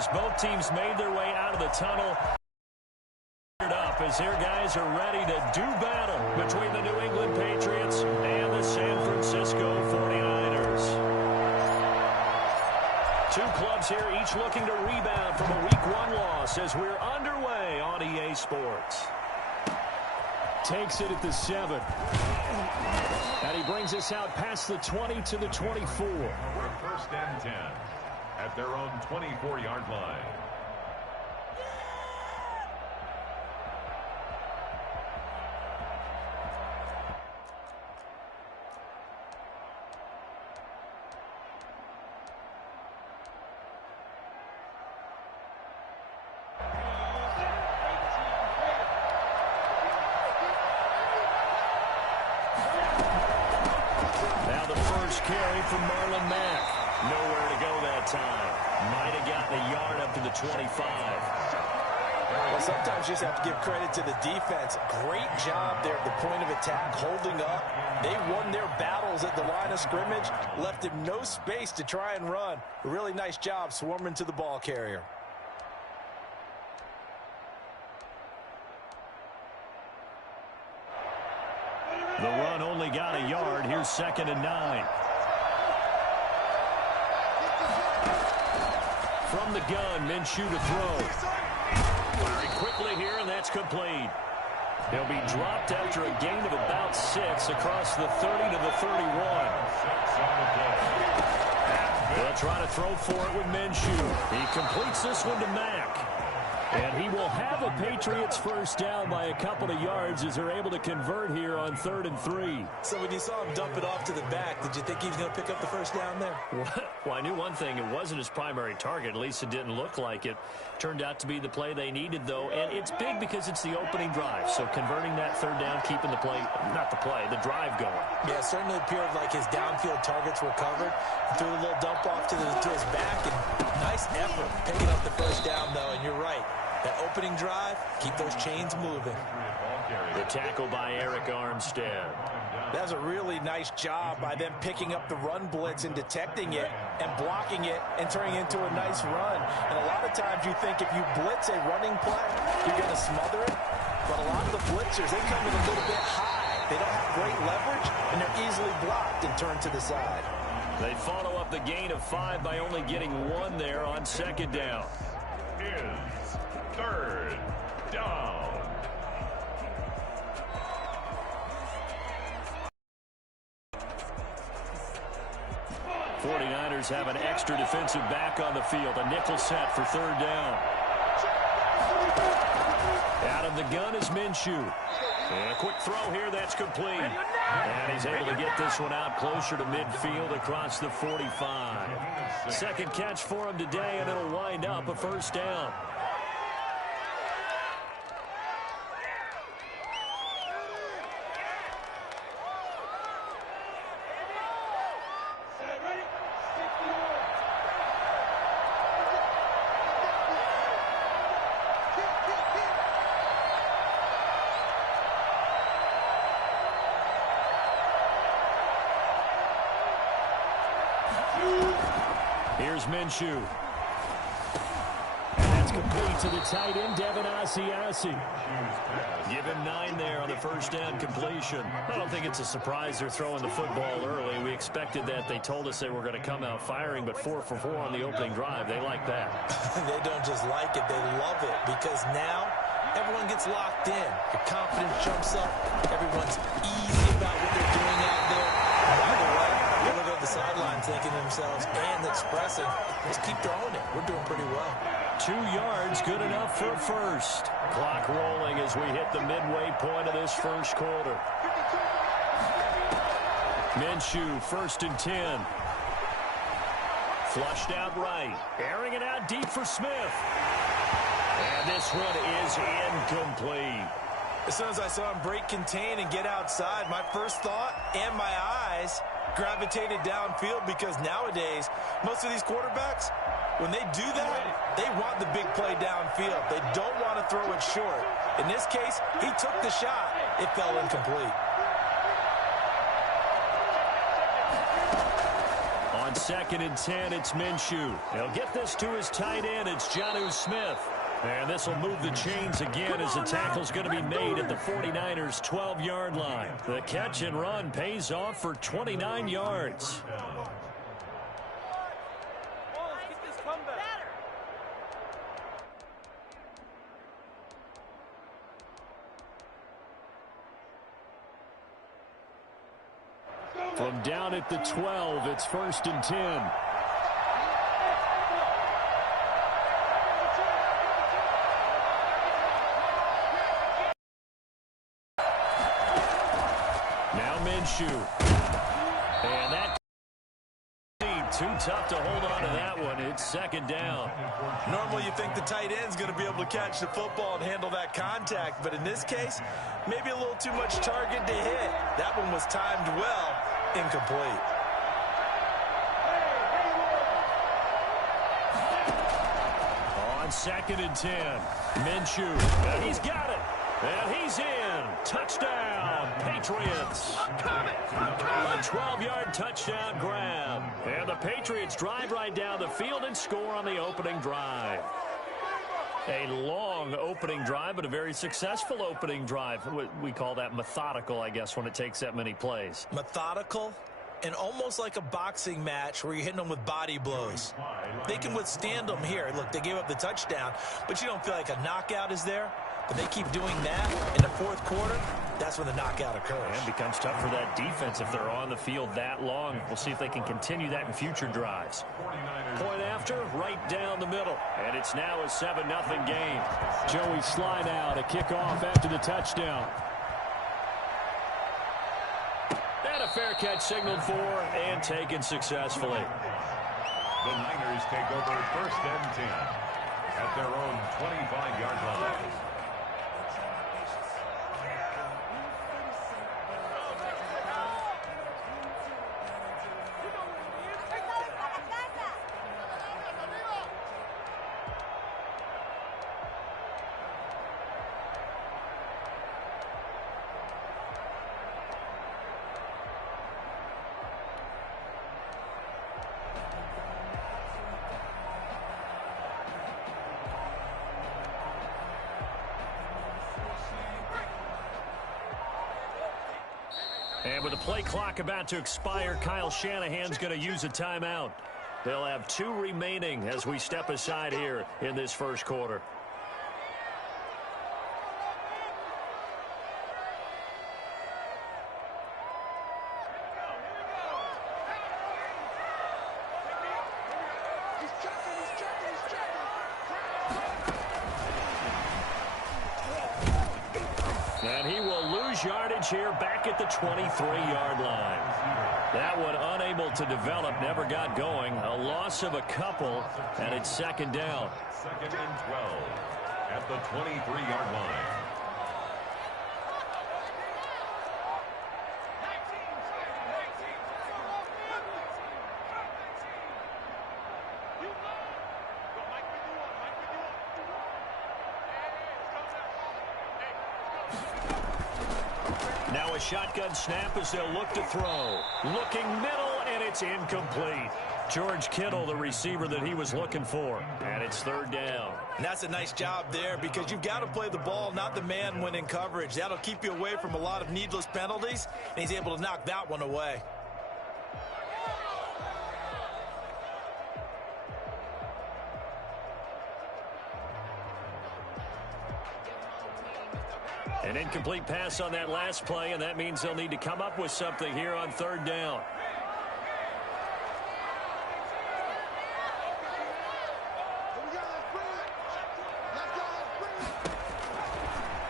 as both teams made their way out of the tunnel. Up as their guys are ready to do battle between the New England Patriots and the San Francisco 49ers. Two clubs here, each looking to rebound from a Week 1 loss as we're underway on EA Sports. Takes it at the 7. And he brings us out past the 20 to the 24. First and 10 at their own 24-yard line. Carry from Marlon Mack. Nowhere to go that time. Might have gotten a yard up to the 25. Well, sometimes you just have to give credit to the defense. Great job there at the point of attack, holding up. They won their battles at the line of scrimmage, left him no space to try and run. A really nice job swarming to the ball carrier. The run only got a yard. Here's 2nd and 9. From the gun, Minshew to throw. Firing quickly here, and that's complete. He'll be dropped after a gain of about 6 across the 30 to the 31. They'll try to throw for it with Minshew. He completes this one to Mack. And he will have a Patriots first down by a couple of yards as they're able to convert here on 3rd and 3. So when you saw him dump it off to the back, did you think he was going to pick up the first down there? Well, I knew one thing. It wasn't his primary target. At least it didn't look like it. Turned out to be the play they needed, though. And it's big because it's the opening drive. So converting that 3rd down, keeping the play, not the play, the drive going. Yeah, it certainly appeared like his downfield targets were covered. He threw a little dump off to his back. And nice effort picking up the first down, though. And you're right. That opening drive, keep those chains moving. The tackle by Eric Armstead. That was a really nice job by them picking up the run blitz and detecting it and blocking it and turning it into a nice run. And a lot of times you think if you blitz a running play, you're going to smother it. But a lot of the blitzers, they come in a little bit high. They don't have great leverage, and they're easily blocked and turned to the side. They follow up the gain of 5 by only getting 1 there on 2nd down. Is 3rd down. '49ers have an extra defensive back on the field. A nickel set for 3rd down. Out of the gun is Minshew. And a quick throw here, that's complete. And he's able to get this one out closer to midfield across the 45. 2nd catch for him today, and it'll wind up a first down. Here's Minshew. And that's complete to the tight end, Devin Asiasi. Give him 9 there on the first down completion. I don't think it's a surprise they're throwing the football early. We expected that. They told us they were going to come out firing, but 4 for 4 on the opening drive. They like that. They don't just like it, they love it, because now everyone gets locked in. Your confidence jumps up. Everyone's easy about what they're doing out there. By the way, they look at the sideline thinking to themselves and expressing, just keep throwing it. We're doing pretty well. 2 yards, good enough for a first. Clock rolling as we hit the midway point of this first quarter. Minshew, 1st and 10. Flushed out right. Airing it out deep for Smith. And this one is incomplete. As soon as I saw him break contain and get outside, my first thought and my eyes gravitated downfield, because nowadays, most of these quarterbacks, when they do that, they want the big play downfield. They don't want to throw it short. In this case, he took the shot. It fell incomplete. On On 2nd and 10, it's Minshew. He'll get this to his tight end. It's Jonnu Smith. And this will move the chains again as the tackle's going to be made at the 49ers' 12-yard line. The catch and run pays off for 29 yards. From down at the 12, it's 1st and 10. Now Minshew. And that too tough to hold on to that one. It's 2nd down. Normally you think the tight end's going to be able to catch the football and handle that contact, but in this case, maybe a little too much target to hit. That one was timed well. Incomplete. On 2nd and 10, Minshew. And he's got it. And he's in. Touchdown, Patriots. A 12-yard touchdown grab. And the Patriots drive right down the field and score on the opening drive. A long opening drive, but a very successful opening drive. We call that methodical, I guess, when it takes that many plays. Methodical and almost like a boxing match where you're hitting them with body blows. They can withstand them here. Look, they gave up the touchdown, but you don't feel like a knockout is there. But they keep doing that in the 4th quarter. That's when the knockout occurs. And it becomes tough for that defense if they're on the field that long. We'll see if they can continue that in future drives. Point after, right down the middle. And it's now a 7-0 game. Joey slide out, a kickoff after the touchdown. And a fair catch signaled for and taken successfully. The Niners take over 1st and 10 at their own 25-yard line. And with the play clock about to expire, Kyle Shanahan's going to use a timeout. They'll have 2 remaining as we step aside here in this 1st quarter. And he will lose yardage here back at the 23-yard line. That one unable to develop, never got going. A loss of a couple, and it's 2nd down. 2nd and 12 at the 23-yard line. Now a shotgun snap as they'll look to throw. Looking middle, and it's incomplete. George Kittle, the receiver that he was looking for. And it's 3rd down. And that's a nice job there because you've got to play the ball, not the man when in coverage. That'll keep you away from a lot of needless penalties, and he's able to knock that one away. An incomplete pass on that last play, and that means they'll need to come up with something here on 3rd down.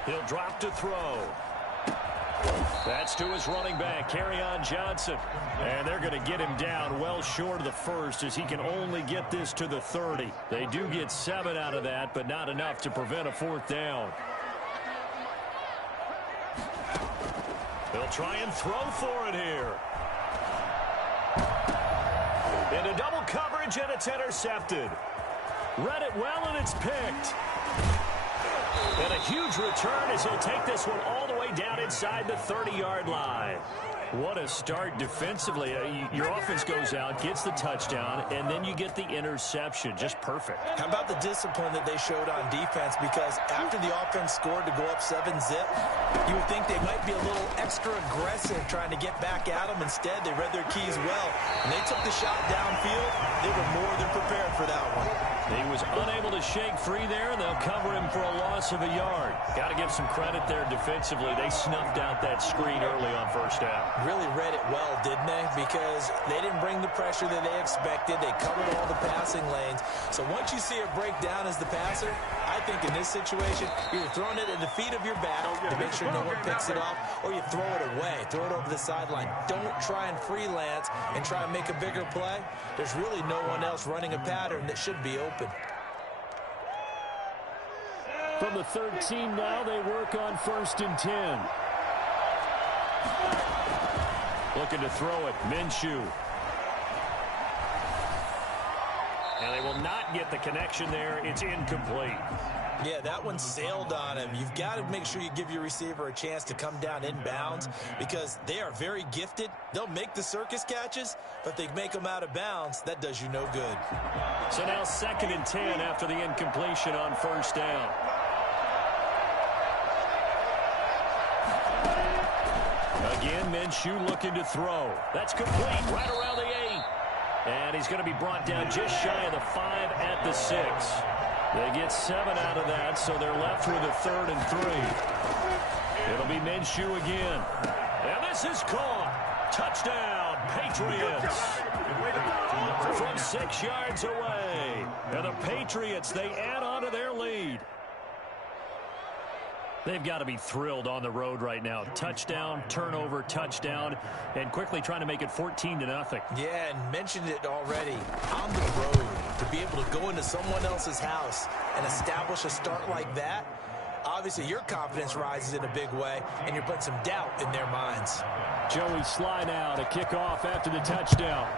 He'll drop to throw. That's to his running back, Kerryon Johnson. And they're going to get him down well short of the 1st as he can only get this to the 30. They do get 7 out of that, but not enough to prevent a 4th down. They'll try and throw for it here. Into double coverage, and it's intercepted. Read it well, and it's picked. And a huge return as he'll take this one all the way down inside the 30-yard line. What a start defensively. Your offense goes out, gets the touchdown, and then you get the interception. Just perfect. How about the discipline that they showed on defense? Because after the offense scored to go up 7-zip, you would think they might be a little extra aggressive trying to get back at them. Instead, they read their keys well. When they took the shot downfield, they were more than prepared for that one. He was unable to shake free there, and they'll cover him for a loss of a yard. Got to give some credit there defensively. They snuffed out that screen early on first down. Really read it well, didn't they? Because they didn't bring the pressure that they expected. They covered all the passing lanes. So once you see it break down as the passer, I think in this situation, you're throwing it at the feet of your back to make sure no one picks it off, or you throw it away, throw it over the sideline. Don't try and freelance and try and make a bigger play. There's really no one else running a pattern that should be open. From the 13 now, they work on 1st and 10. Looking to throw it, Minshew. And they will not get the connection there. It's incomplete. Yeah, that one sailed on him. You've got to make sure you give your receiver a chance to come down inbounds because they are very gifted. They'll make the circus catches, but they make them out of bounds. That does you no good. So now 2nd and 10 after the incompletion on 1st down. Again, Minshew looking to throw. That's complete right around the 8. And he's going to be brought down just shy of the 5 at the 6. They get 7 out of that, so they're left with a 3rd and 3. It'll be Minshew again. And this is caught. Touchdown, Patriots. From 6 yards away. And the Patriots, they add on to their lead. They've got to be thrilled on the road right now. Touchdown, turnover, touchdown, and quickly trying to make it 14-0. Yeah, and mentioned it already. On the road, to be able to go into someone else's house and establish a start like that, obviously your confidence rises in a big way, and you're putting some doubt in their minds. Joey slide out, a kickoff after the touchdown.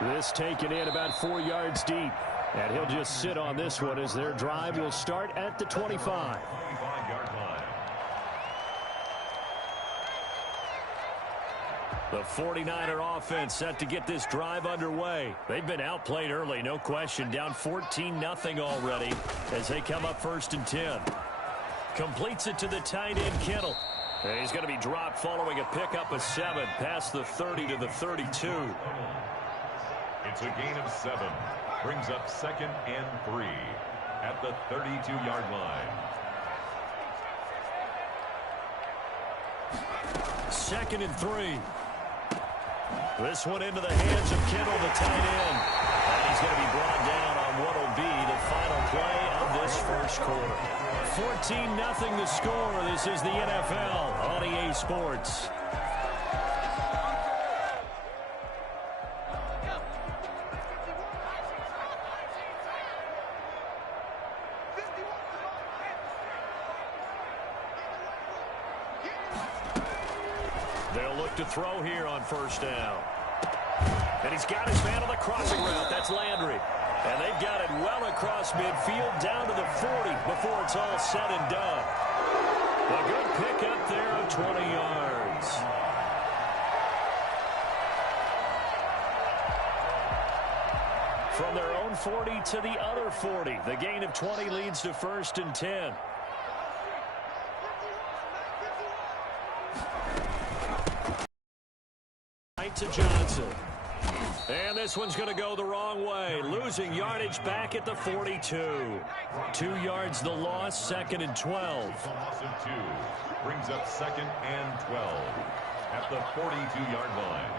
This taken in about 4 yards deep. And he'll just sit on this one as their drive will start at the 25. The 49er offense set to get this drive underway. They've been outplayed early, no question. Down 14-0 already as they come up 1st and 10. Completes it to the tight end, Kittle. And he's going to be dropped following a pickup of 7 past the 30 to the 32. It's a gain of 7. Brings up 2nd and 3 at the 32-yard line. 2nd and 3. This one into the hands of Kittle, the tight end. And he's going to be brought down on what will be the final play of this first quarter. 14-0 the score. This is the NFL on EA Sports. They'll look to throw here on 1st down. And he's got his man on the crossing route. That's Landry. And they've got it well across midfield down to the 40 before it's all said and done. A good pickup there of 20 yards. From their own 40 to the other 40. The gain of 20 leads to 1st and 10. To Johnson. And this one's going to go the wrong way. Losing yardage back at the 42. 2 yards the loss, 2nd and 12. A loss of 2. Brings up 2nd and 12 at the 42-yard line.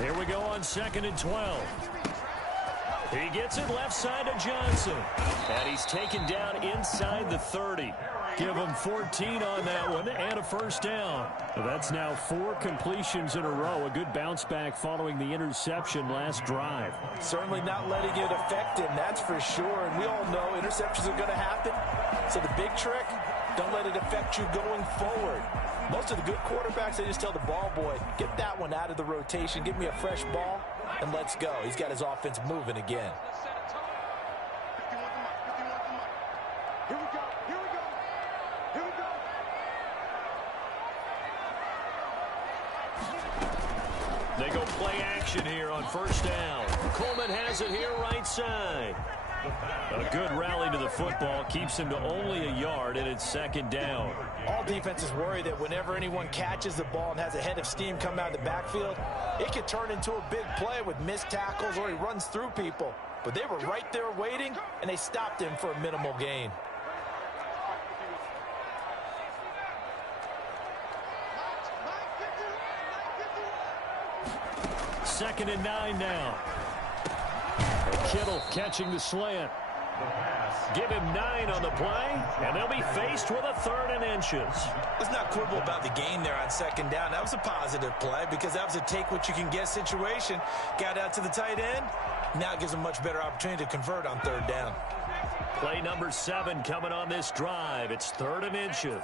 Here we go on 2nd and 12. He gets it left side to Johnson. And he's taken down inside the 30. Give him 14 on that one and a 1st down. That's now 4 completions in a row. A good bounce back following the interception last drive. Certainly not letting it affect him, that's for sure. And we all know interceptions are going to happen. So the big trick, Don't let it affect you going forward. Most of the good quarterbacks, they just tell the ball boy, get that one out of the rotation, give me a fresh ball, and let's go. He's got his offense moving again. Here we go. Here we go. Here we go. They go play action here on first down. Coleman has it here right side. A good rally to the football keeps him to only a yard, and it's second down. All defenses worry that whenever anyone catches the ball and has a head of steam come out of the backfield, it could turn into a big play with missed tackles or he runs through people. But they were right there waiting, and they stopped him for a minimal gain. Second and 9 now. Kittle catching the slant. Give him 9 on the play, and they'll be faced with a 3rd and inches. Let's not quibble about the gain there on second down. That was a positive play because that was a take-what-you-can-get situation. Got out to the tight end. Now it gives him a much better opportunity to convert on 3rd down. Play number 7 coming on this drive. It's 3rd and inches.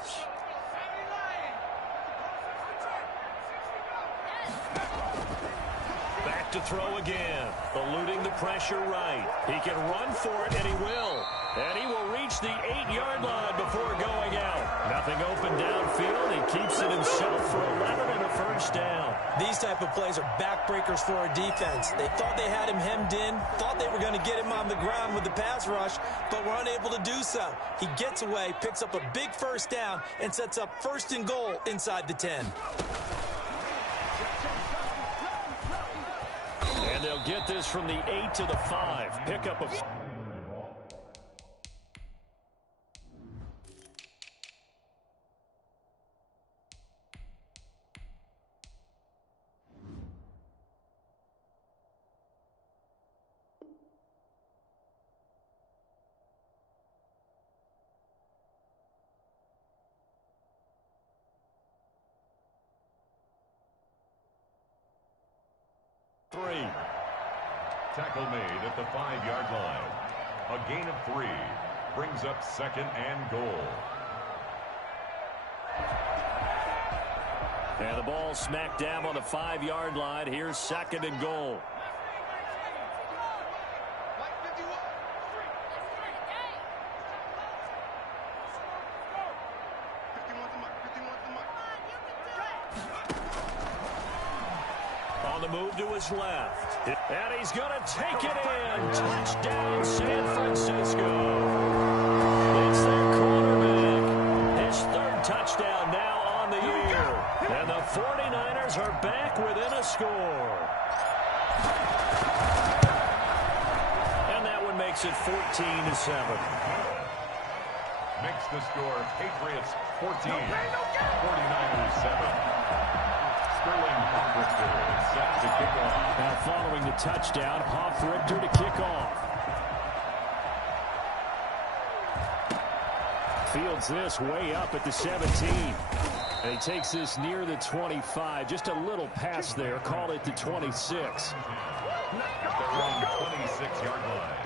Back to throw again. Eluding the pressure right. He can run for it, and he will. And he will reach the 8-yard line before going out. Nothing open downfield. He keeps it himself for 11 and a first down. These type of plays are backbreakers for our defense. They thought they had him hemmed in, thought they were going to get him on the ground with the pass rush, but were unable to do so. He gets away, picks up a big first down, and sets up 1st and goal inside the 10. And they'll get this from the 8 to the 5. Pickup of... Tackle made at the 5-yard line. A gain of 3 brings up 2nd and goal. And the ball smack dab on the 5-yard line. Here's 2nd and goal. On the move to his left. And he's going to take it in. Touchdown, San Francisco. It's their quarterback. His 3rd touchdown now on the year. And the 49ers are back within a score. And that one makes it 14-7. Makes the score Patriots 14, 49ers 7. Set to kick off. Now following the touchdown, Hofrichter to kick off. Fields this way up at the 17. And he takes this near the 25. Just a little pass there. Call it the 26. At their own 26-yard line.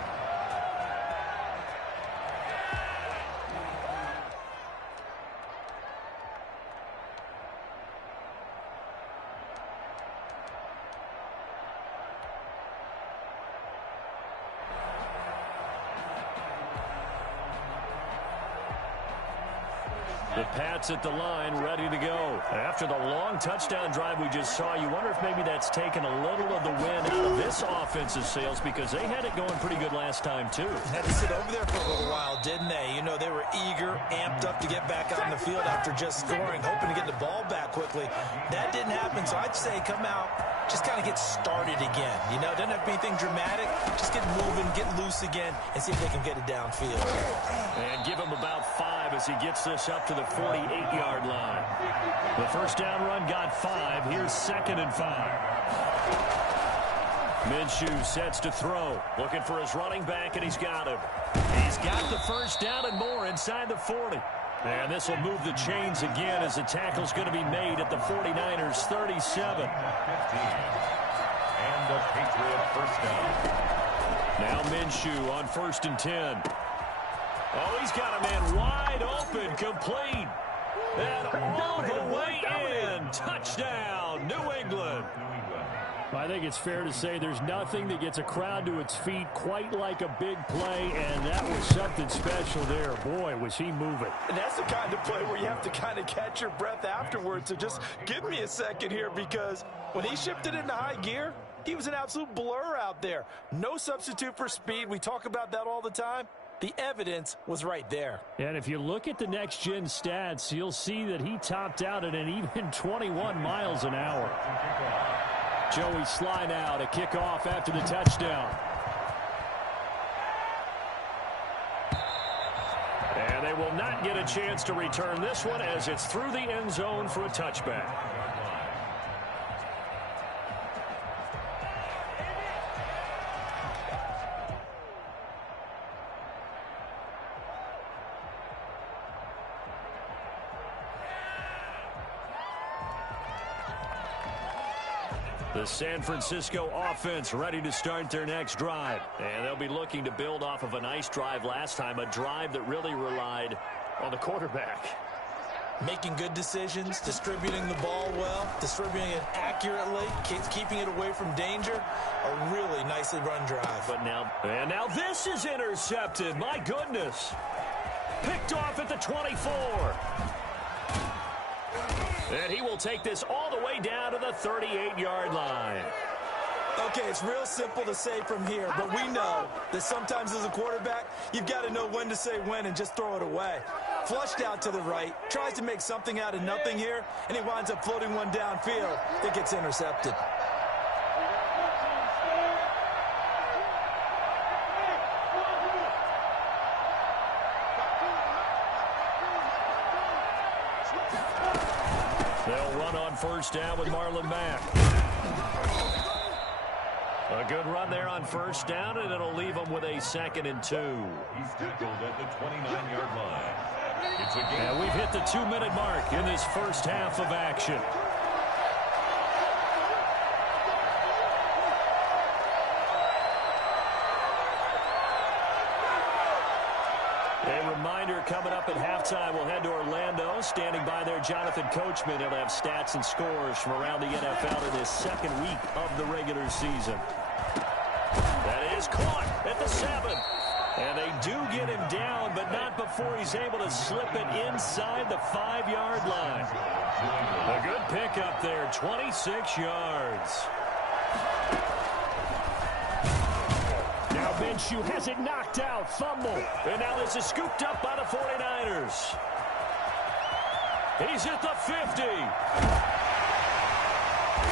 The Pats at the line, ready to go. After the long touchdown drive we just saw, you wonder if maybe that's taken a little of the wind out of this offensive sails because they had it going pretty good last time, too. Had to sit over there for a little while, didn't they? You know, they were eager, amped up to get back on the field after just scoring, hoping to get the ball back quickly. That didn't happen, so I'd say come out, just kind of get started again. You know, doesn't have to be anything dramatic. Just get moving, get loose again, and see if they can get it downfield. And give him about 5 as he gets this up to the 48-yard line. The first down run got 5. Here's 2nd and 5. Minshew sets to throw. Looking for his running back, and he's got him. He's got the first down and more inside the 40. And this will move the chains again as the tackle's going to be made at the 49ers 37. 15. And a Patriot first down. Now Minshew on 1st and 10. Oh, he's got a man wide open, complete. And all the way in. Touchdown, New England. I think it's fair to say there's nothing that gets a crowd to its feet quite like a big play, and that was something special there. Boy, was he moving. And that's the kind of play where you have to kind of catch your breath afterwards. So just give me a second here, because when he shifted into high gear, he was an absolute blur out there. No substitute for speed. We talk about that all the time. The evidence was right there. And if you look at the next-gen stats, you'll see that he topped out at an even 21 miles an hour. Joey Sly now to kick off after the touchdown. And they will not get a chance to return this one as it's through the end zone for a touchback. The San Francisco offense ready to start their next drive. And they'll be looking to build off of a nice drive last time, a drive that really relied on the quarterback. Making good decisions, distributing the ball well, distributing it accurately, keeping it away from danger. A really nicely run drive. But now this is intercepted. My goodness. Picked off at the 24. And he will take this all the way down to the 38-yard line. Okay, it's real simple to say from here, but we know that sometimes as a quarterback, you've got to know when to say when and just throw it away. Flushed out to the right, tries to make something out of nothing here, and he winds up floating one downfield that gets intercepted. They'll run on first down with Marlon Mack. A good run there on first down, and it'll leave them with a 2nd and 2. He's tackled at the 29-yard line. It's a game. And we've hit the 2-minute mark in this first half of action. A reminder, coming up at halftime, we'll head to Orlando. Standing by there, Jonathan Coachman. He'll have stats and scores from around the NFL in his 2nd week of the regular season. That is caught at the 7. And they do get him down, but not before he's able to slip it inside the 5-yard line. A good pickup there, 26 yards. Now Minshew has it knocked out, fumble. And now this is scooped up by the 49ers. He's at the 50.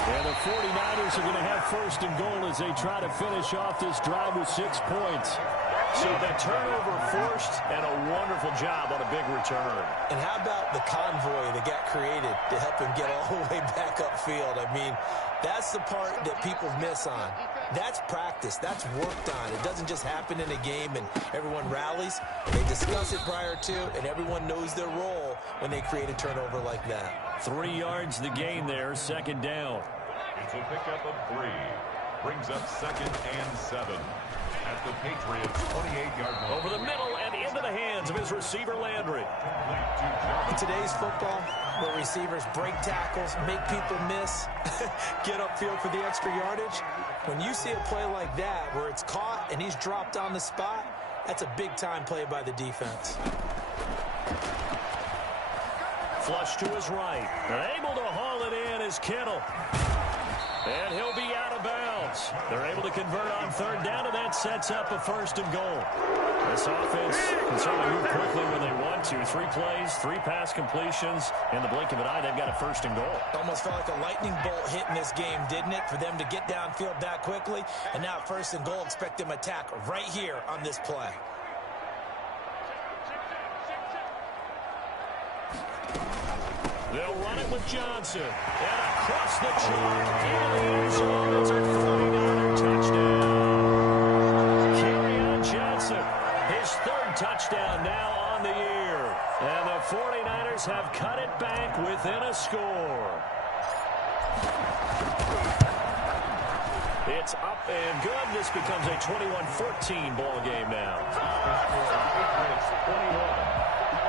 And the 49ers are going to have 1st and goal as they try to finish off this drive with 6 points. So the turnover forced, and a wonderful job on a big return. And how about the convoy that got created to help him get all the way back upfield? I mean, that's the part that people miss on. That's practice. That's worked on. It doesn't just happen in a game and everyone rallies. They discuss it prior to, and everyone knows their role when they create a turnover like that. 3 yards the gain there, 2nd down. It's a pickup of 3. Brings up 2nd and 7. At the Patriots' 28-yard line. Over the middle and into the hands of his receiver, Landry. In today's football, where receivers break tackles, make people miss, get upfield for the extra yardage, when you see a play like that where it's caught and he's dropped on the spot, that's a big-time play by the defense. Flush to his right. Able to haul it in is Kittle. And he'll be out of bounds. They're able to convert on 3rd down, and that sets up a 1st and goal. This offense can certainly move quickly when they want to. 3 plays, 3 pass completions. In the blink of an eye, they've got a 1st and goal. Almost felt like a lightning bolt hit in this game, didn't it? For them to get downfield that quickly. And now 1st and goal, expect them to attack right here on this play. They'll run it with Johnson. And across the chalk into the end zone. It's a 49er touchdown. Kerryon Johnson, his 3rd touchdown now on the year. And the 49ers have cut it back within a score. It's up and good. This becomes a 21-14 ball game now. Patriots 21,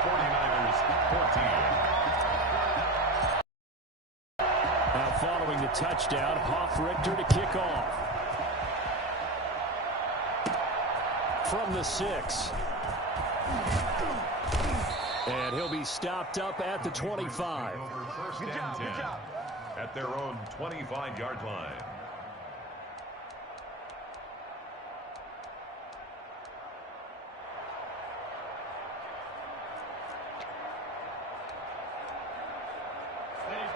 49ers 14. Now following the touchdown, Hoff-Richter to kick off. From the 6. And he'll be stopped up at the 25. First and 10 at their own 25-yard line.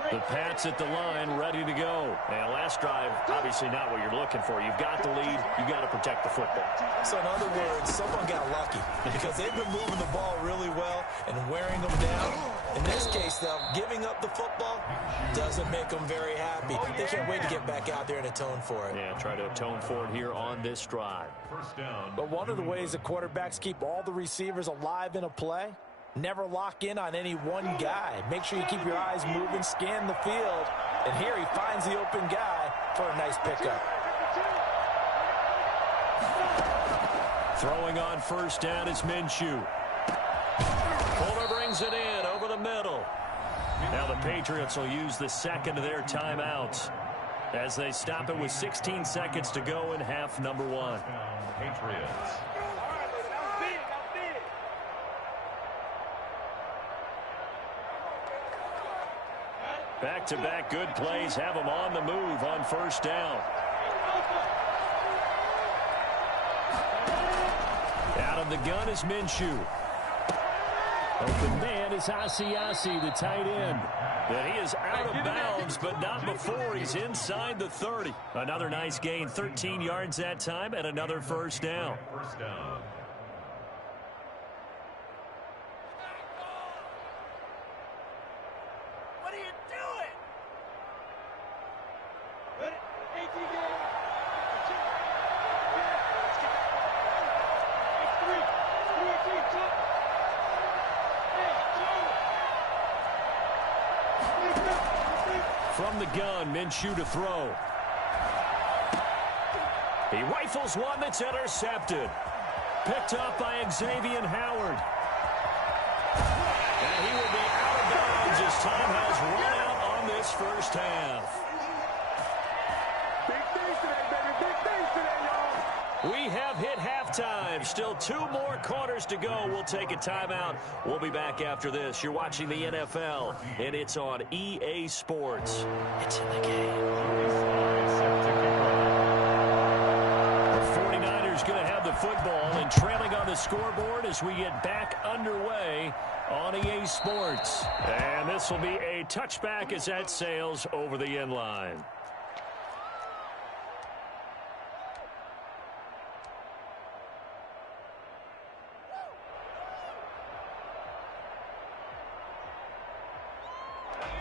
The Pats at the line, ready to go. And last drive, obviously not what you're looking for. You've got the lead. You've got to protect the football. So in other words, someone got lucky because they've been moving the ball really well and wearing them down. In this case, though, giving up the football doesn't make them very happy. They can't wait to get back out there and atone for it. Yeah, try to atone for it here on this drive. First down. But one of the ways the quarterbacks keep all the receivers alive in a play, never lock in on any one guy. Make sure you keep your eyes moving, scan the field. And here he finds the open guy for a nice pickup. Throwing on first down is Minshew. Fuller brings it in over the middle. Now the Patriots will use the second of their timeouts as they stop it with 16 seconds to go in half number 1. Patriots. Back-to-back good plays have them on the move on first down. Out of the gun is Minshew. Open man is Asiasi, the tight end. And he is out of bounds, but not before he's inside the 30. Another nice gain, 13 yards that time, and another first down. First down. From the gun, Minshew to throw. He rifles one that's intercepted. Picked up by Xavier Howard. And he will be out of bounds as time has run out on this first half. Big things today, baby. Big things today, y'all. We have hit halftime. Still 2 more quarters to go. We'll take a timeout. We'll be back after this. You're watching the NFL, and it's on EA Sports. It's in the game. The 49ers going to have the football and trailing on the scoreboard as we get back underway on EA Sports. And this will be a touchback as that sails over the end line.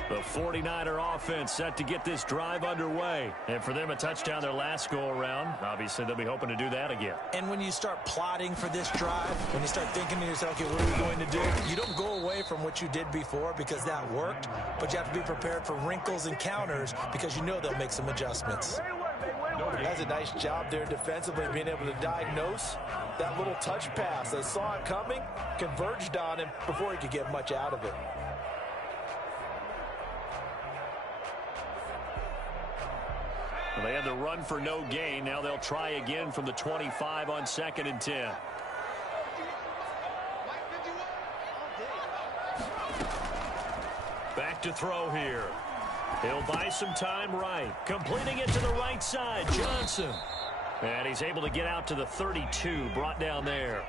The 49er offense set to get this drive underway. And for them, a touchdown their last go-around. Obviously, they'll be hoping to do that again. And when you start plotting for this drive, when you start thinking to yourself, okay, what are we going to do? You don't go away from what you did before because that worked, but you have to be prepared for wrinkles and counters because you know they'll make some adjustments. That's a nice job there defensively, being able to diagnose that little touch pass. They saw it coming, converged on him before he could get much out of it. Well, they had the run for no gain. Now they'll try again from the 25 on 2nd and 10. Back to throw here. He'll buy some time right. Completing it to the right side, Johnson. And he's able to get out to the 32, brought down there.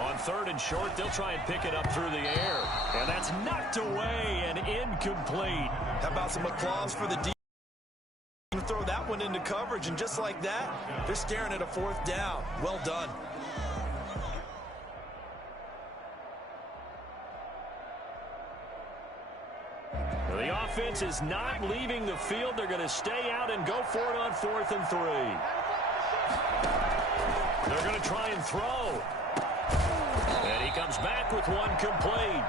On 3rd and short, they'll try and pick it up through the air. And that's knocked away and incomplete. How about some applause for the defense? Throw that one into coverage, and just like that, they're staring at a 4th down. Well done. The offense is not leaving the field. They're going to stay out and go for it on 4th and 3. They're going to try and throw. And he comes back with one complete.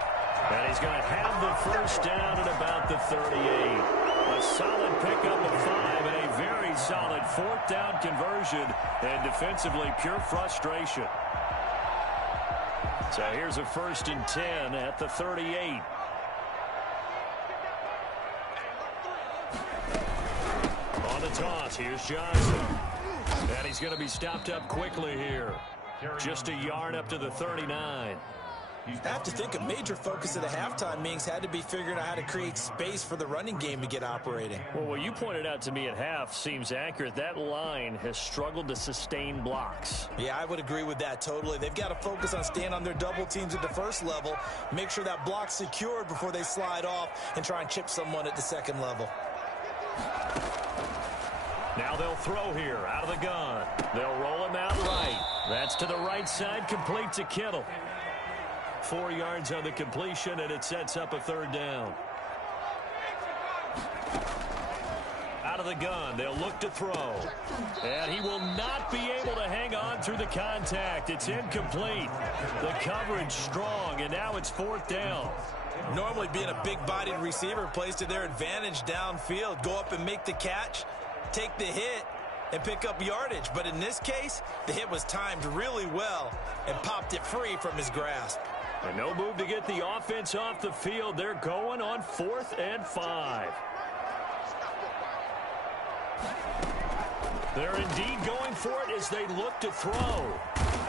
And he's going to have the first down at about the 38. A solid pickup of 5 and a very solid 4th down conversion. And defensively, pure frustration. So here's a 1st and 10 at the 38. On the toss, here's Johnson. And he's going to be stopped up quickly here. Just a yard up to the 39. I have to think a major focus of the halftime meetings had to be figuring out how to create space for the running game to get operating. Well, what you pointed out to me at half seems accurate. That line has struggled to sustain blocks. Yeah, I would agree with that totally. They've got to focus on staying on their double teams at the first level, make sure that block's secured before they slide off and try and chip someone at the second level. Now they'll throw here out of the gun. They'll roll him out right. That's to the right side, complete to Kittle. 4 yards on the completion, and it sets up a 3rd down. Out of the gun, they'll look to throw. And he will not be able to hang on through the contact. It's incomplete. The coverage strong, and now it's 4th down. Normally being a big-bodied receiver plays to their advantage downfield. Go up and make the catch, take the hit, and pick up yardage. But in this case, the hit was timed really well and popped it free from his grasp. And no move to get the offense off the field. They're going on 4th and 5. They're indeed going for it as they look to throw.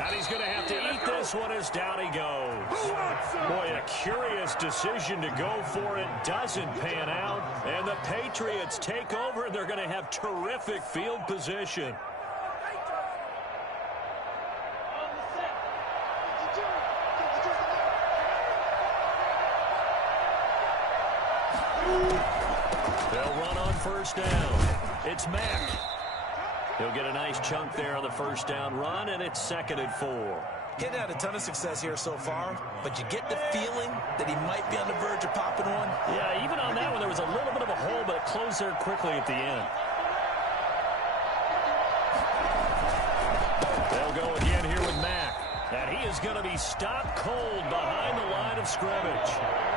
And he's going to have to eat this one as down he goes. Boy, a curious decision to go for it. Doesn't pan out. And the Patriots take over, and they're going to have terrific field position. They'll run on 1st down. It's Mack. He'll get a nice chunk there on the 1st down run, and it's 2nd and 4. He's had a ton of success here so far, but you get the feeling that he might be on the verge of popping one. Yeah, even on that one, there was a little bit of a hole, but it closed there quickly at the end. They'll go again here with Mack. And he is going to be stopped cold behind the line of scrimmage.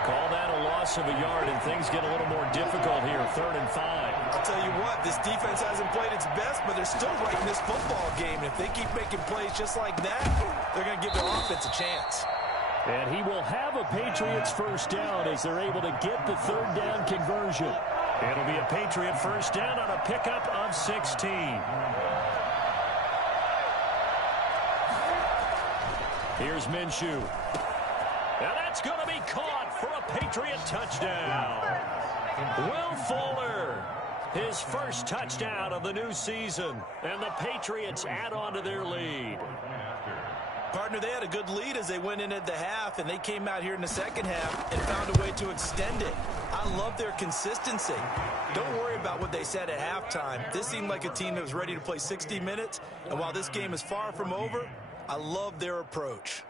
Call that a loss of a yard, and things get a little more difficult here, 3rd and 5. I'll tell you what, this defense hasn't played its best, but they're still right in this football game. And if they keep making plays just like that, they're going to give their offense a chance. And he will have a Patriots 1st down as they're able to get the 3rd down conversion. It'll be a Patriot 1st down on a pickup of 16. Here's Minshew. And that's going to be caught for a Patriot touchdown. Will Fuller, his 1st touchdown of the new season. And the Patriots add on to their lead. Partner, they had a good lead as they went in at the half, and they came out here in the second half and found a way to extend it. I love their consistency. Don't worry about what they said at halftime. This seemed like a team that was ready to play 60 minutes, and while this game is far from over, I love their approach.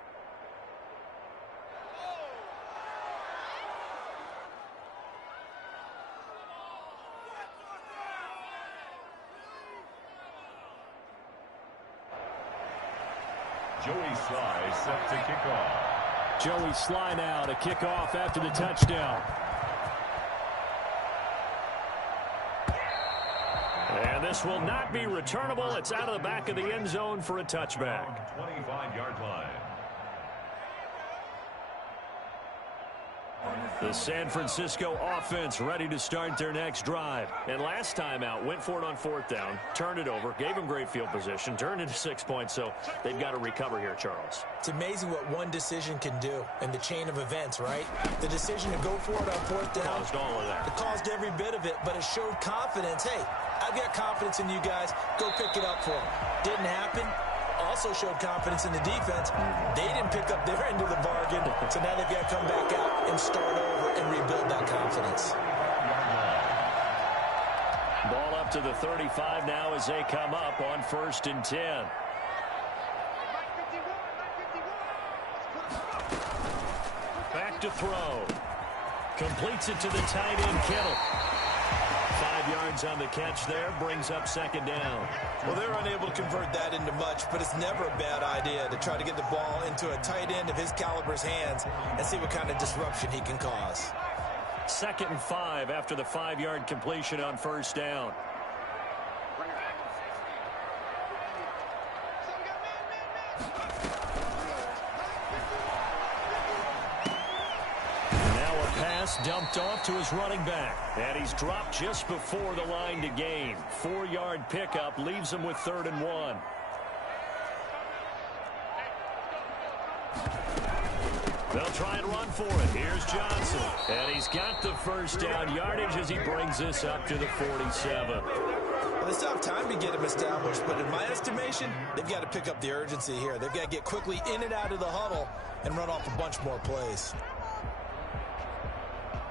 Joey Sly set to kick off. Joey Sly now to kick off after the touchdown. And this will not be returnable. It's out of the back of the end zone for a touchback. 25-yard line. The San Francisco offense ready to start their next drive. And last time out, went for it on 4th down, turned it over, gave them great field position, turned into 6 points, so they've got to recover here, Charles. It's amazing what one decision can do in the chain of events, right? The decision to go for it on 4th down. Caused all of that. It caused every bit of it, but it showed confidence. Hey, I've got confidence in you guys. Go pick it up for them. Didn't happen. Also showed confidence in the defense. They didn't pick up their end of the bargain, so now they've got to come back out and start over and rebuild that confidence. Ball up to the 35 now as they come up on 1st and 10. Back to throw. Completes it to the tight end, Kittle. 5 yards on the catch there. Brings up second down. Well, they're unable to convert that into much, but it's never a bad idea to try to get the ball into a tight end of his caliber's hands and see what kind of disruption he can cause. 2nd and 5 after the 5-yard completion on first down. Dumped off to his running back. And he's dropped just before the line to gain. 4-yard pickup leaves him with 3rd and 1. They'll try and run for it. Here's Johnson. And he's got the first down yardage as he brings this up to the 47. Well, they still have time to get him established, but in my estimation, they've got to pick up the urgency here. They've got to get quickly in and out of the huddle and run off a bunch more plays.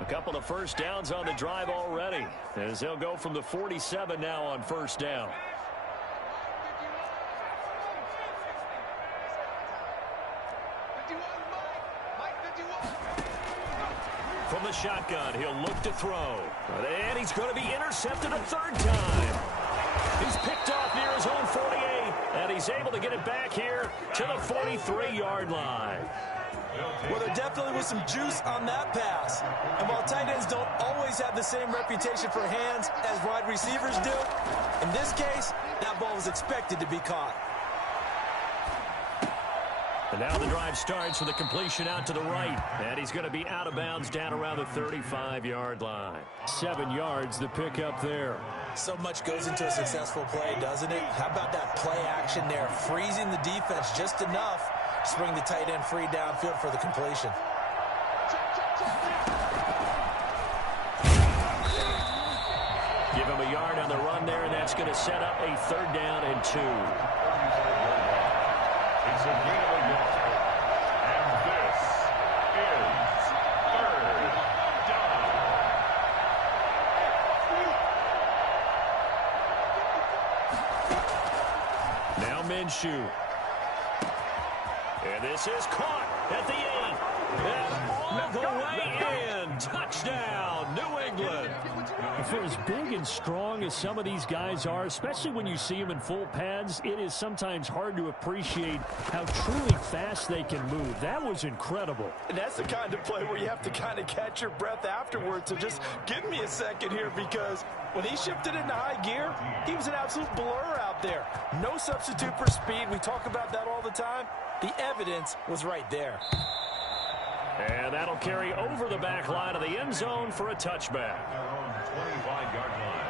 A couple of first downs on the drive already, as they'll go from the 47 now on first down. From the shotgun, he'll look to throw. And he's going to be intercepted a 3rd time. He's picked off near his own 48, and he's able to get it back here to the 43-yard line. Well, there definitely was some juice on that pass. And while tight ends don't always have the same reputation for hands as wide receivers do, in this case, that ball was expected to be caught. And now the drive starts with a completion out to the right. And he's going to be out of bounds down around the 35-yard line. 7 yards, the pickup there. So much goes into a successful play, doesn't it? How about that play action there? Freezing the defense just enough to bring the tight end free downfield for the completion. Give him a yard on the run there, and that's going to set up a 3rd down and 2. It's a gain of a yard. And this is 3rd down. Now Minshew. And this is caught at the 8. And all the way in. Touchdown, New England. For as big and strong as some of these guys are, especially when you see them in full pads, it is sometimes hard to appreciate how truly fast they can move. That was incredible. And that's the kind of play where you have to kind of catch your breath afterwards. So just give me a second here, because when he shifted into high gear, he was an absolute blur out there. No substitute for speed. We talk about that all the time. The evidence was right there. And that'll carry over the back line of the end zone for a touchback. 25-yard line.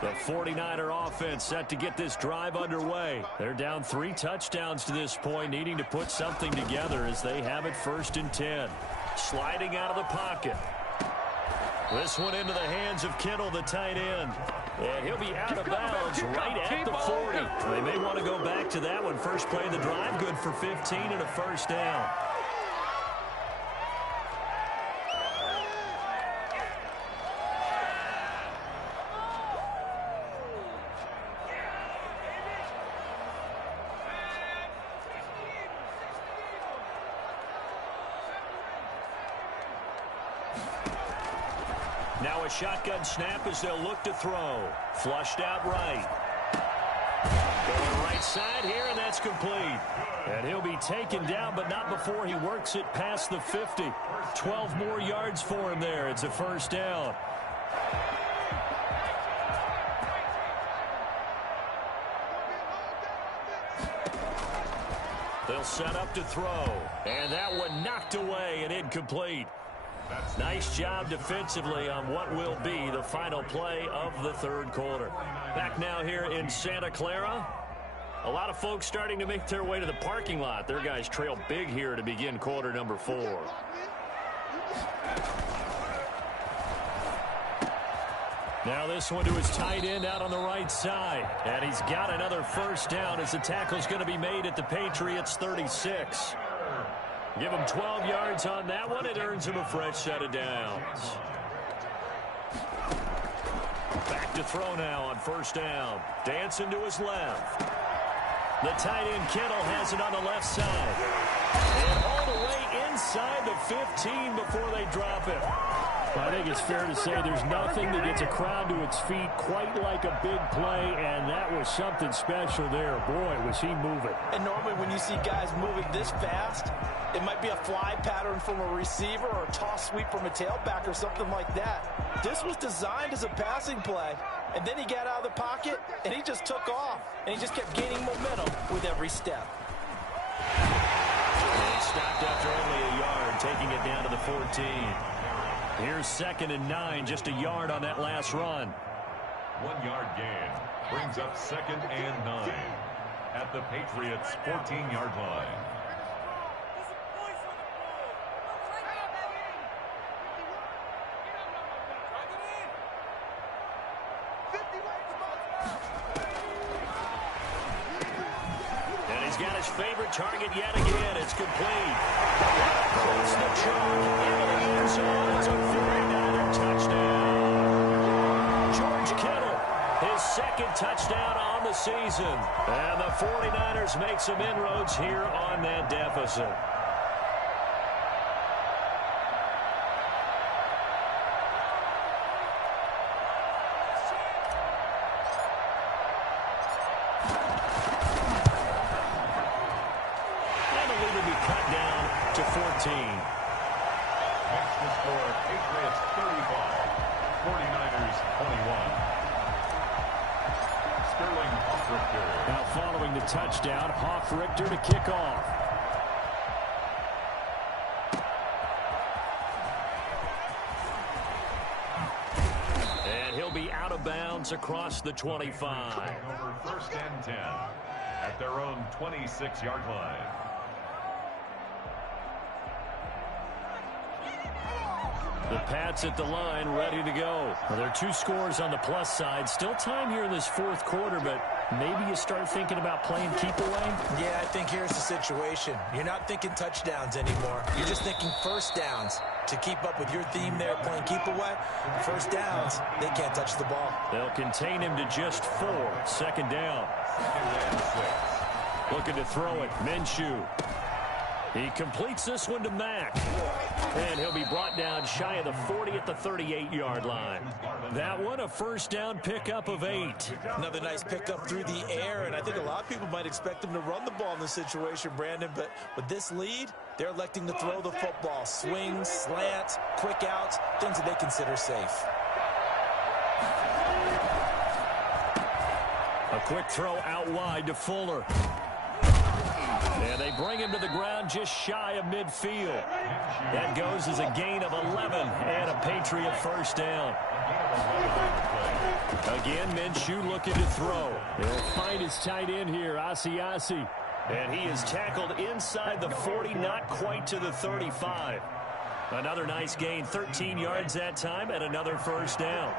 The 49er offense set to get this drive underway. They're down 3 touchdowns to this point, needing to put something together as they have it 1st and 10. Sliding out of the pocket. This one into the hands of Kittle, the tight end. And he'll be out of bounds right at the 40. They may want to go back to that one. First play of the drive, good for 15 and a 1st down. Now a shotgun snap as they'll look to throw. Flushed out right. Going right side here, and that's complete. And he'll be taken down, but not before he works it past the 50. 12 more yards for him there. It's a 1st down. They'll set up to throw. And that one knocked away and incomplete. Nice job defensively on what will be the final play of the 3rd quarter. Back now here in Santa Clara. A lot of folks starting to make their way to the parking lot. Their guys trail big here to begin quarter number 4. Now this one to his tight end out on the right side. And he's got another 1st down as the tackle's going to be made at the Patriots 36. Give him 12 yards on that one. It earns him a fresh set of downs. Back to throw now on 1st down. Dancing to his left. The tight end Kittle has it on the left side. And all the way inside the 15 before they drop him. I think it's fair to say there's nothing that gets a crowd to its feet quite like a big play, and that was something special there. Boy, was he moving. And normally when you see guys moving this fast, it might be a fly pattern from a receiver or a toss sweep from a tailback or something like that. This was designed as a passing play, and then he got out of the pocket, and he just took off, and he just kept gaining momentum with every step. And stopped after only a yard, taking it down to the 14. Here's 2nd and 9, just a yard on that last run. 1 yard gain brings up 2nd and 9 at the Patriots' 14-yard line. And he's got his favorite target yet again. It's complete. Across the chalk into the end zone. It's a 49er touchdown. George Kittle, his 2nd touchdown on the season. And the 49ers make some inroads here on that deficit. To 14. Makes the score Patriots 35, 49ers 21. Sterling Hoffrichter. Now following the touchdown, Hoffrichter to kick off. And he'll be out of bounds across the 25. Over 1st and 10 at their own 26-yard line. The Pats at the line, ready to go. Well, there are 2 scores on the plus side. Still time here in this 4th quarter, but maybe you start thinking about playing keep away? Yeah, I think here's the situation. You're not thinking touchdowns anymore. You're just thinking first downs. To keep up with your theme there, playing keep away, first downs, they can't touch the ball. They'll contain him to just 4. 2nd down. 2nd and 6. Looking to throw it. Minshew. He completes this one to Mack. And he'll be brought down shy of the 40 at the 38-yard line. That one, a 1st down pickup of 8. Another nice pickup through the air, and I think a lot of people might expect him to run the ball in this situation, Brandon, but with this lead, they're electing to throw the football. Swings, slants, quick outs, things that they consider safe. A quick throw out wide to Fuller. And they bring him to the ground just shy of midfield. That goes as a gain of 11 and a Patriot 1st down. Again, Minshew looking to throw. He'll find his tight end here, Asiasi. And he is tackled inside the 40, not quite to the 35. Another nice gain, 13 yards that time, and another 1st down.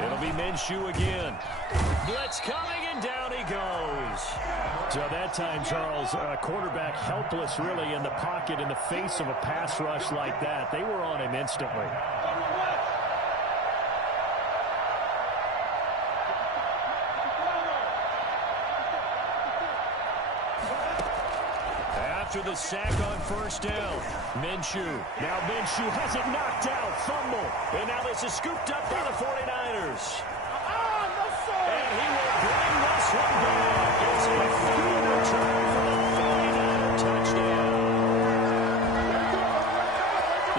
It'll be Minshew again. Blitz coming, and down he goes. So that time, Charles, quarterback helpless really in the pocket in the face of a pass rush like that. They were on him instantly. After the sack on 1st down, Minshew. Now Minshew has it knocked out, fumble. And now this is scooped up by the 49ers. And he will bring this one back. It's a field return for the 49er touchdown.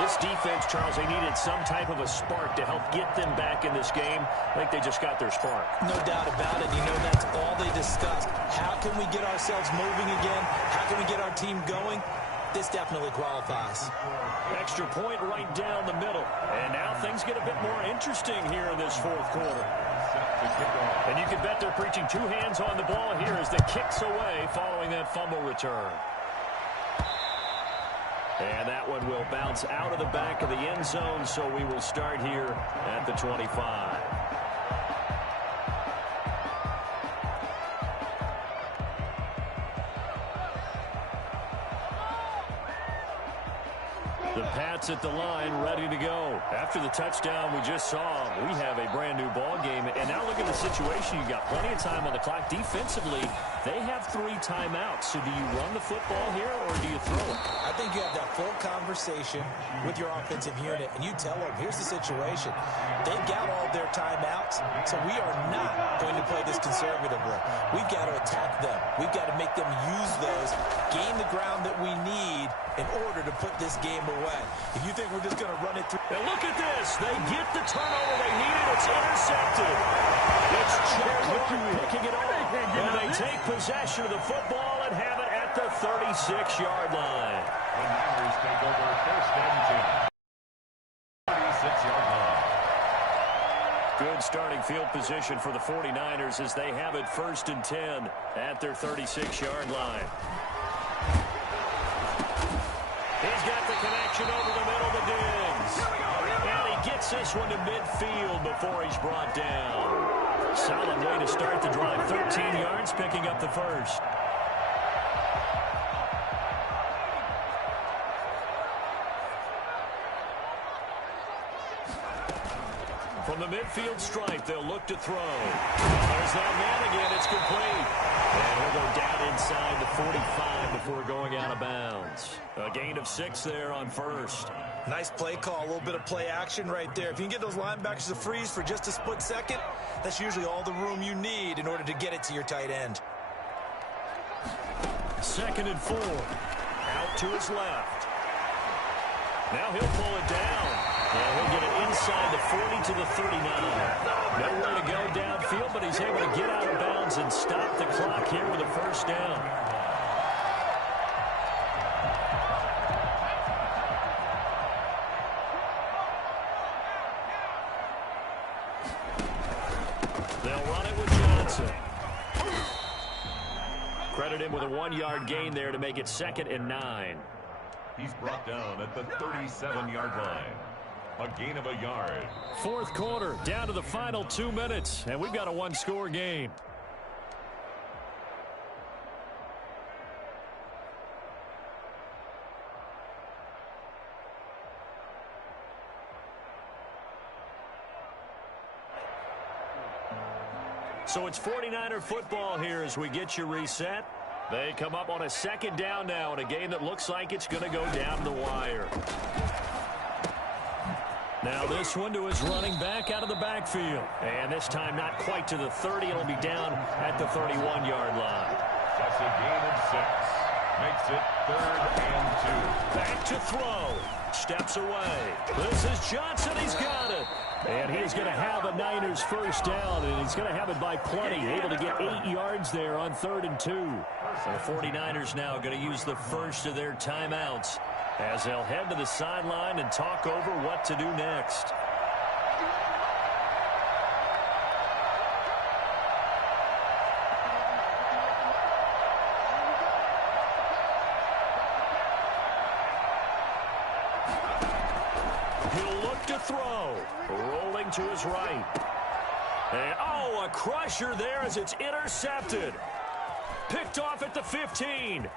This defense, Charles, they needed some type of a spark to help get them back in this game. I think they just got their spark. No doubt about it. You know, that's all they discussed. How can we get ourselves moving again? How can we get our team going? This definitely qualifies. Extra point right down the middle. And now things get a bit more interesting here in this 4th quarter. And you can bet they're preaching 2 hands on the ball here as the kick's away following that fumble return. And that one will bounce out of the back of the end zone, so we will start here at the 25. The Pat's at the line, ready to go. After the touchdown we just saw, we have a brand-new ball game. And now look at the situation. You got plenty of time on the clock. Defensively, they have 3 timeouts. So do you run the football here, or do you throw it? I think you have that full conversation with your offensive unit, and you tell them, here's the situation. They've got all their timeouts, so we are not going to play this conservatively. We've got to attack them. We've got to make them use those, gain the ground that we need in order to put this game away. If you think we're just going to run it through... Now look at this. They get the turnover they needed. It's intercepted. It's Chuck picking it up. And they take possession of the football and have it at the 36-yard line. The Niners take over first and 10. 36-yard line. Good starting field position for the 49ers as they have it first and 10 at their 36-yard line. He's got the connection over the middle to Diggs. And he gets this one to midfield before he's brought down. Solid way to start the drive. 13 yards, picking up the first. From the midfield stripe, they'll look to throw. There's that man again. It's complete. And he'll go down inside the 45 before going out of bounds. A gain of 6 there on first. Nice play call, a little bit of play action right there. If you can get those linebackers to freeze for just a split second, that's usually all the room you need in order to get it to your tight end. 2nd and 4. Out to his left. Now he'll pull it down. And he'll get it inside the 40 to the 39. Nowhere to go downfield, but he's able to get out of bounds and stop the clock here with a first down. They'll run it with Johnson. Credit him with a 1-yard gain there to make it 2nd and 9. He's brought down at the 37-yard line. A gain of a yard. 4th quarter, down to the final 2 minutes, and we've got a 1-score game. So it's 49er football here as we get you reset. They come up on a 2nd down now in a game that looks like it's going to go down the wire. Now this one to his running back out of the backfield. And this time not quite to the 30. It'll be down at the 31-yard line. That's a gain of 6. Makes it 3rd and 2. Back to throw. Steps away. This is Johnson. He's got it. And he's going to have a Niners first down, and he's going to have it by plenty. Able to get 8 yards there on 3rd and 2. So the 49ers now going to use the first of their timeouts as they'll head to the sideline and talk over what to do next. He'll look to throw. Rolling to his right. And, oh, a crusher there as it's intercepted. Picked off at the 15.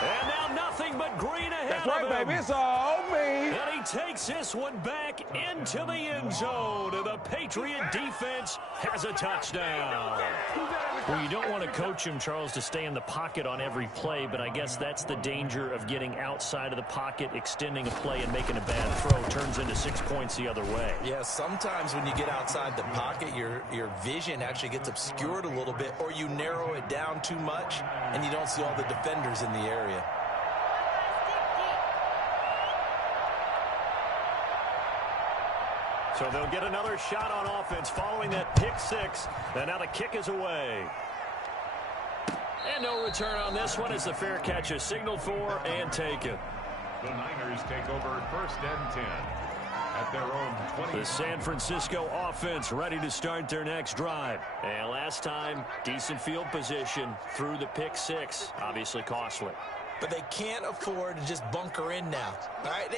And now nothing but green ahead That's right, of him. baby. It's all me. And he takes this one back into the end zone. And the Patriot defense has a touchdown. Well, you don't want to coach him, Charles, to stay in the pocket on every play, but I guess that's the danger of getting outside of the pocket, extending a play, and making a bad throw. Turns into 6 points the other way. Yeah, sometimes when you get outside the pocket, your vision actually gets obscured a little bit, or you narrow it down too much, and you don't see all the defenders in the area. So they'll get another shot on offense following that pick 6. And now the kick is away. And no return on this one as the fair catch is signaled for and taken. The Niners take over first and 10 at their own 20. The San Francisco offense ready to start their next drive. And last time, decent field position through the pick 6. Obviously costly. But they can't afford to just bunker in now. All right,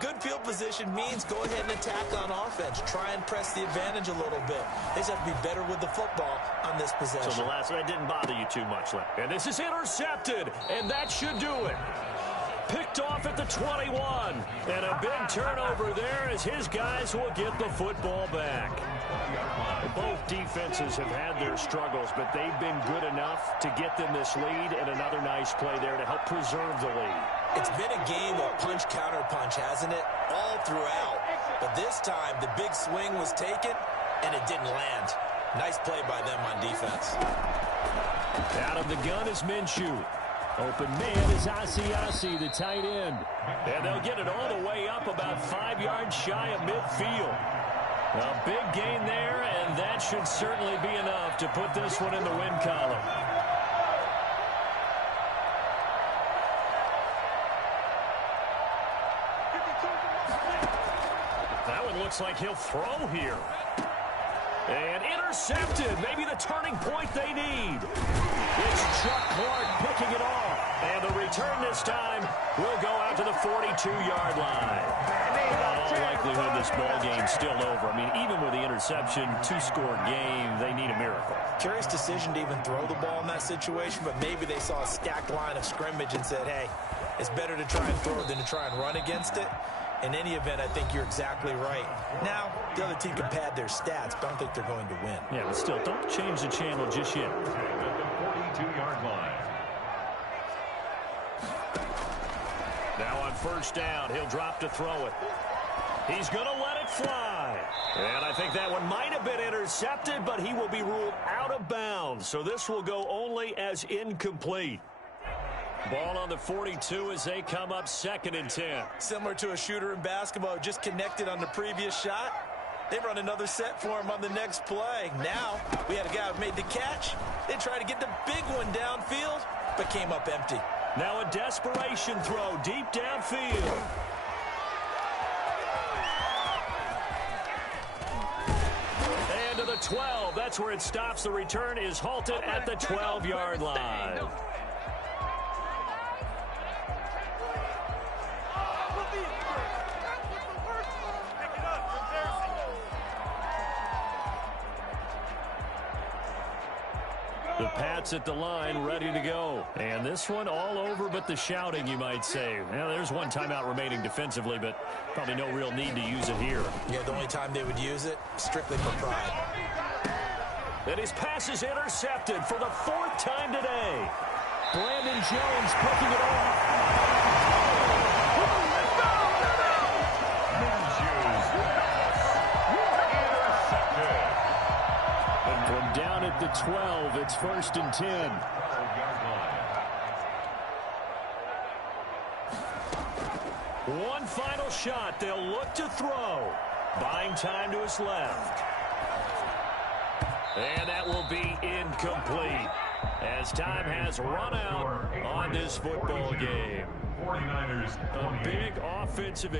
good field position means go ahead and attack on offense. Try and press the advantage a little bit. They just have to be better with the football on this possession. So the last one didn't bother you too much. And this is intercepted, and that should do it. Picked off at the 21. And a big turnover there as his guys will get the football back. Both defenses have had their struggles, but they've been good enough to get them this lead, and another nice play there to help preserve the lead. It's been a game of punch-counter-punch, hasn't it? All throughout. But this time, the big swing was taken, and it didn't land. Nice play by them on defense. Out of the gun is Minshew. Open man is Asiasi, the tight end. And they'll get it all the way up about 5 yards shy of midfield. A big gain there, and that should certainly be enough to put this one in the win column. That one looks like he'll throw here. And intercepted. Maybe the turning point they need. It's Chuck Clark picking it off. And the return this time will go out to the 42-yard line. In all likelihood, this ball game's still over. I mean, even with the interception, two-score game, they need a miracle. Curious decision to even throw the ball in that situation, but maybe they saw a stacked line of scrimmage and said, hey, it's better to try and throw than to try and run against it. In any event, I think you're exactly right. Now, the other team can pad their stats, but I don't think they're going to win. Yeah, but still, don't change the channel just yet. At the 42-yard line. Now on first down, he'll drop to throw it. He's going to let it fly. And I think that one might have been intercepted, but he will be ruled out of bounds. So this will go only as incomplete. Ball on the 42 as they come up 2nd and 10. Similar to a shooter in basketball, just connected on the previous shot. They run another set for him on the next play. Now, we had a guy who made the catch. They tried to get the big one downfield, but came up empty. Now a desperation throw deep downfield. And to the 12. That's where it stops. The return is halted at the 12-yard line. The Pats at the line, ready to go. And this one all over but the shouting, you might say. Well, there's one timeout remaining defensively, but probably no real need to use it here. Yeah, the only time they would use it, strictly for pride. And his pass is intercepted for the 4th time today. Brandon Jones picking it off. From down at the 12, it's 1st and 10. One final shot. They'll look to throw. Buying time to his left. And that will be incomplete as time has run out on this football game. 49ers. A big offensive